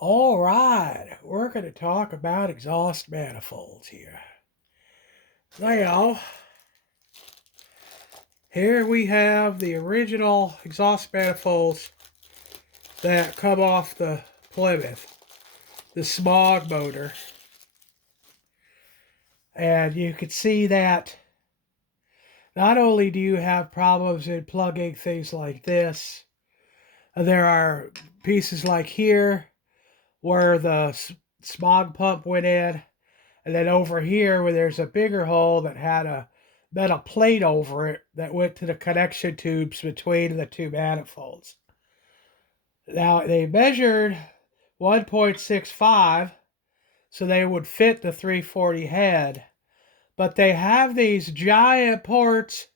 All right, we're going to talk about exhaust manifolds here. Now, here we have the original exhaust manifolds that come off the Plymouth, the smog motor. And you can see that not only do you have problems in plugging things like this, there are pieces like here where the smog pump went in. And then over here, where there's a bigger hole that had a metal plate over it that went to the connection tubes between the two manifolds. Now, they measured 1.65, so they would fit the 340 head. But they have these giant ports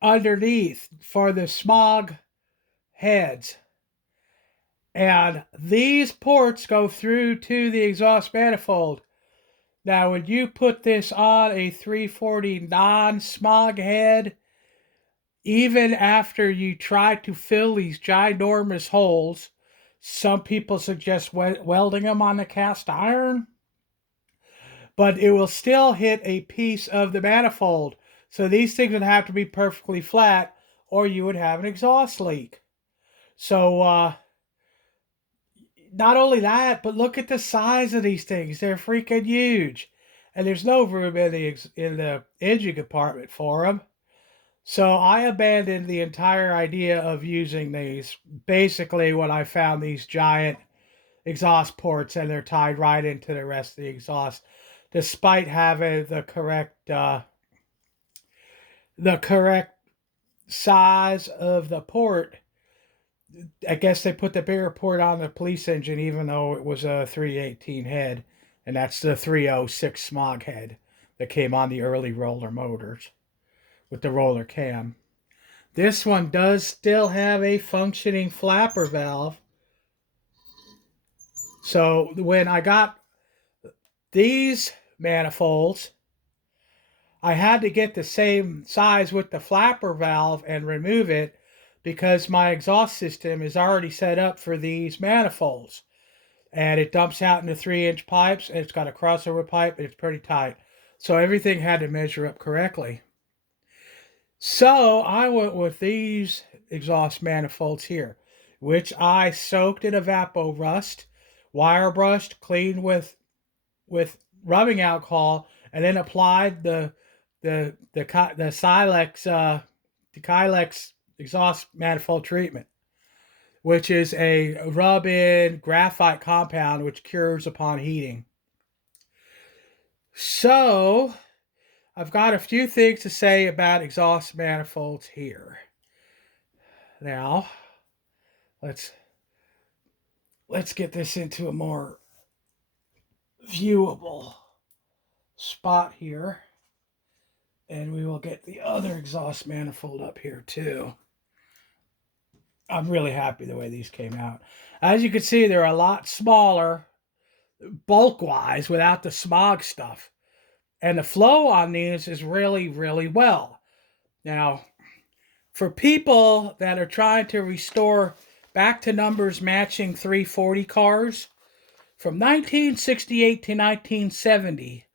underneath for the smog heads. And these ports go through to the exhaust manifold. Now, when you put this on a 340 non-smog head, even after you try to fill these ginormous holes, some people suggest welding them on the cast iron, but it will still hit a piece of the manifold. So these things would have to be perfectly flat, or you would have an exhaust leak. So, not only that, but look at the size of these things. They're freaking huge. And there's no room in the engine compartment for them. So I abandoned the entire idea of using these. Basically, when I found these giant exhaust ports, and they're tied right into the rest of the exhaust, despite having the correct size of the port. I guess they put the bigger port on the police engine, even though it was a 318 head, and that's the 306 smog head that came on the early roller motors with the roller cam. This one does still have a functioning flapper valve. So when I got these manifolds, I had to get the same size with the flapper valve and remove it, because my exhaust system is already set up for these manifolds. And it dumps out into 3-inch pipes, and it's got a crossover pipe, and it's pretty tight. So everything had to measure up correctly. So I went with these exhaust manifolds here, which I soaked in Evapo Rust, wire brushed, cleaned with rubbing alcohol, and then applied the Silex exhaust manifold treatment, which is a rub-in graphite compound which cures upon heating. So I've got a few things to say about exhaust manifolds here. Now, let's get this into a more viewable spot here. And we will get the other exhaust manifold up here too. I'm really happy the way these came out. As you can see, they're a lot smaller bulk-wise without the smog stuff. And the flow on these is really, really well. Now, for people that are trying to restore back to numbers matching 340 cars, from 1968 to 1970,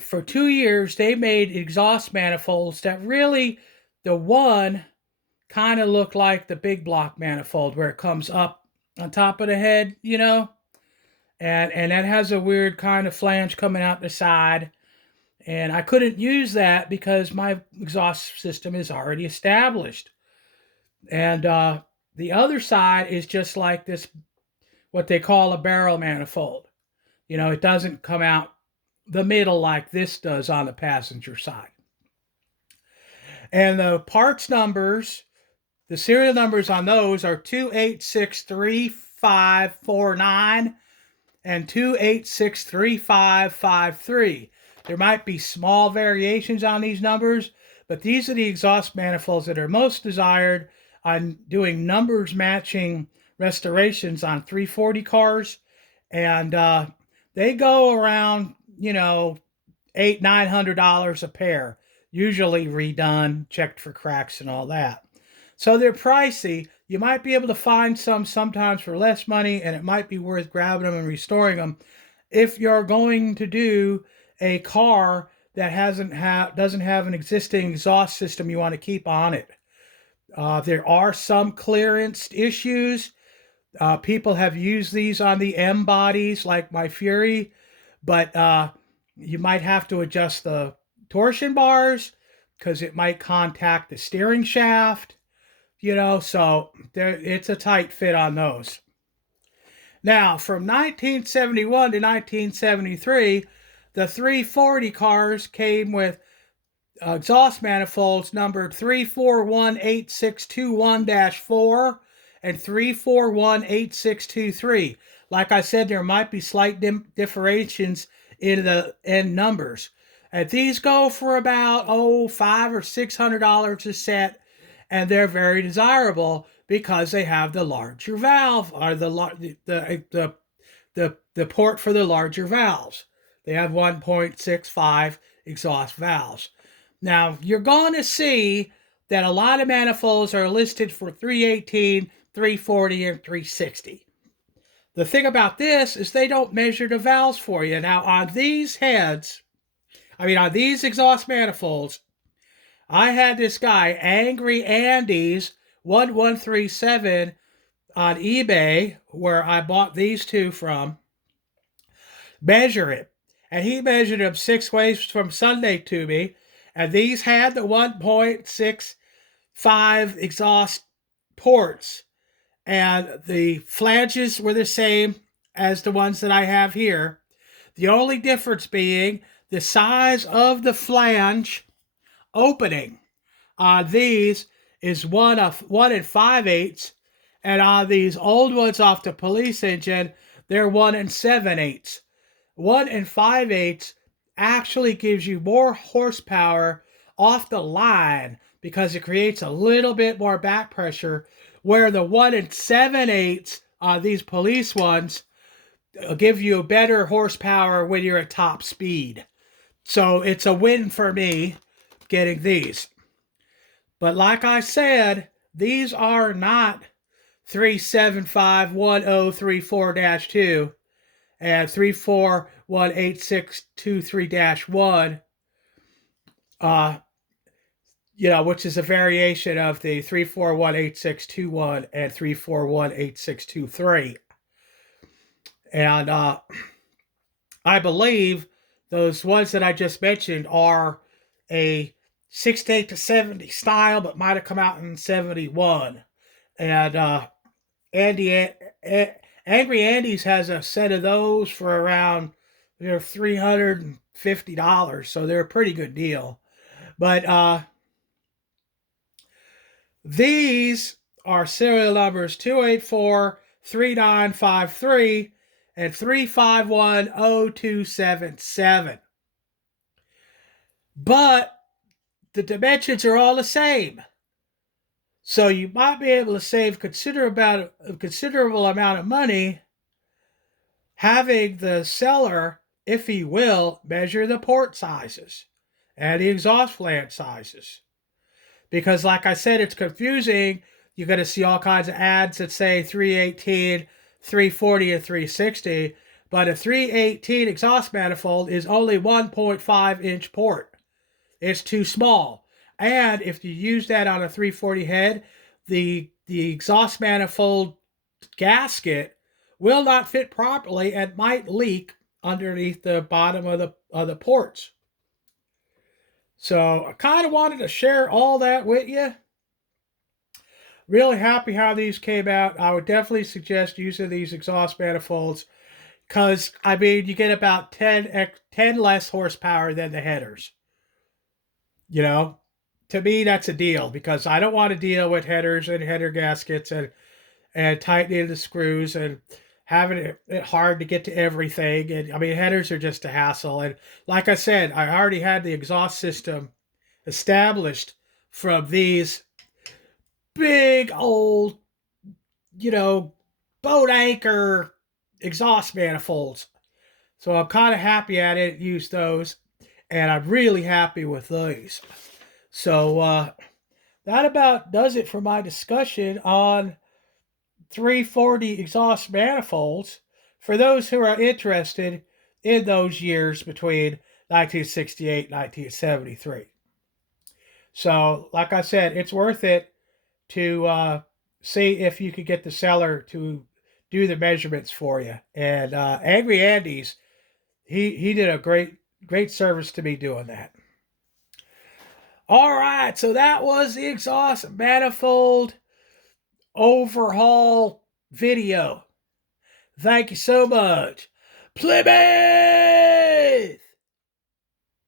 for 2 years, they made exhaust manifolds that really, the one kind of looked like the big block manifold where it comes up on top of the head, and that has a weird kind of flange coming out the side. And I couldn't use that because my exhaust system is already established. And the other side is just like this, what they call a barrel manifold. It doesn't come out the middle like this does on the passenger side. And the parts numbers, the serial numbers on those are 2863549 and 2863553. There might be small variations on these numbers, but these are the exhaust manifolds that are most desired on doing numbers matching restorations on 340 cars. And they go around, $800-900 a pair, usually redone, checked for cracks and all that. So they're pricey. you might be able to find some sometimes for less money, and it might be worth grabbing them and restoring them if you're going to do a car that doesn't have an existing exhaust system you want to keep on it. There are some clearance issues. People have used these on the M bodies like my Fury, but you might have to adjust the torsion bars because it might contact the steering shaft, so it's a tight fit on those. Now, from 1971 to 1973, the 340 cars came with exhaust manifolds numbered 3418621-4 and 3418623. Like I said, there might be slight differentiations in the end numbers. And these go for about $500 or $600 a set, and they're very desirable because they have the larger valve, or the port for the larger valves. They have 1.65 exhaust valves. Now, you're going to see that a lot of manifolds are listed for 318, 340, and 360. The thing about this is they don't measure the valves for you. Now, on these exhaust manifolds, I had this guy, Angry Andy's 1137, on eBay, where I bought these two from, measure it. And he measured them 6 ways from Sunday to me. And these had the 1.65 exhaust ports. And the flanges were the same as the ones that I have here. The only difference being the size of the flange opening on these is 1 5/8, and on these old ones off the police engine, they're 1 7/8. 1 5/8 actually gives you more horsepower off the line because it creates a little bit more back pressure, where the 1 7/8 on these police ones give you better horsepower when you're at top speed. So it's a win for me getting these. But like I said, these are not 3751034-2 and 3418623-1, which is a variation of the 3418621 and 3418623. And I believe those ones that I just mentioned are a 68 to 70 style, but might have come out in 71. And Angry Andy's has a set of those for around $350, so they're a pretty good deal. But these are serial numbers 2843953 and 3510277. But the dimensions are all the same. So you might be able to save a considerable amount of money having the seller, if he will, measure the port sizes and the exhaust flange sizes. Because like I said, it's confusing. You're going to see all kinds of ads that say 318, 340, and 360. But a 318 exhaust manifold is only 1.5 inch port. It's too small. And if you use that on a 340 head, the exhaust manifold gasket will not fit properly and might leak underneath the bottom of the ports. So I kind of wanted to share all that with you. Really happy how these came out. I would definitely suggest using these exhaust manifolds because, you get about 10 less horsepower than the headers. To me, that's a deal because I don't want to deal with headers and header gaskets and tightening the screws and having it hard to get to everything. And headers are just a hassle. And like I said, I already had the exhaust system established from these big old, boat anchor exhaust manifolds. So I'm kind of happy I didn't use those. And I'm really happy with these. So that about does it for my discussion on 340 exhaust manifolds for those who are interested in those years between 1968 and 1973. So, like I said, it's worth it to see if you could get the seller to do the measurements for you. And Angry Andy's, he did a great service to me doing that. All right, so that was the exhaust manifold overhaul video. Thank you so much. Plymouth!